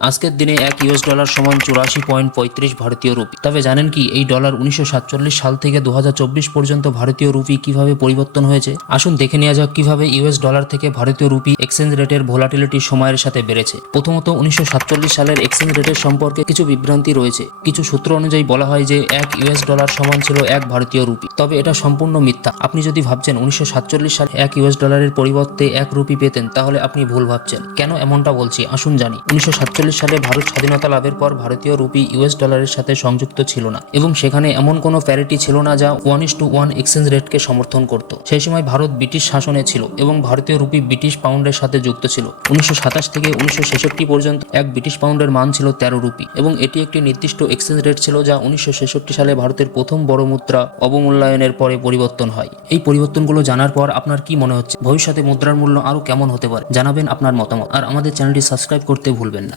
আজকের দিনে এক ইউএস ডলার সমান 84.35 ভারতীয় রুপি। তবে জানেন কি এই ডলার 1947 সাল থেকে 2024 পর্যন্ত ভারতীয় রুপি কিভাবে পরিবর্তন হয়েছে? আসুন দেখে নেওয়া যাক কিভাবে ইউএস ডলার থেকে ভারতীয় রুপি এক্সচেঞ্জ রেটের ভোলাটিলিটি সময়ের সাথে বেড়েছে। প্রথমত 1947 সালের এক্সচেঞ্জ রেটের সম্পর্কে কিছু বিভ্রান্তি রয়েছে। কিছু সূত্র অনুযায়ী বলা হয় যে এক ইউএস ডলার সমান ছিল এক ভারতীয় রুপি। তবে এটা সম্পূর্ণ মিথ্যা। আপনি যদি ভাবছেন 1947 সালে এক ইউএস ডলারের পরিবর্তে এক রুপি পেতেন, তাহলে আপনি ভুল ভাবছেন। কেন এমনটা বলছি আসুন জানি। 1947 সালে ভারত স্বাধীনতা লাভের পর ভারতীয় রুপি ইউএস ডলারের সাথে সংযুক্ত ছিল না এবং সেখানে এমন কোনো প্যারিটি ছিল না যা 1:1 এক্সচেঞ্জ রেটকে সমর্থন করত। সেই সময় ভারত ব্রিটিশ শাসনে ছিল এবং ভারতীয় রুপি ব্রিটিশ পাউন্ডের সাথে যুক্ত ছিল। 1927 থেকে 1966 পর্যন্ত এক ব্রিটিশ পাউন্ডের মান ছিল 13 রুপি এবং এটি একটি নির্দিষ্ট এক্সচেঞ্জ রেট ছিল যা 1966 সালে ভারতের প্রথম বড় মুদ্রা অবমূল্যায়নের পরে পরিবর্তন হয়। এই পরিবর্তনগুলো জানার পর আপনার কি মনে হচ্ছে ভবিষ্যতে মুদ্রার মূল্য আরো কেমন হতে পারে? জানাবেন আপনার মতামত আর আমাদের চ্যানেলটি সাবস্ক্রাইব করতে ভুলবেন না।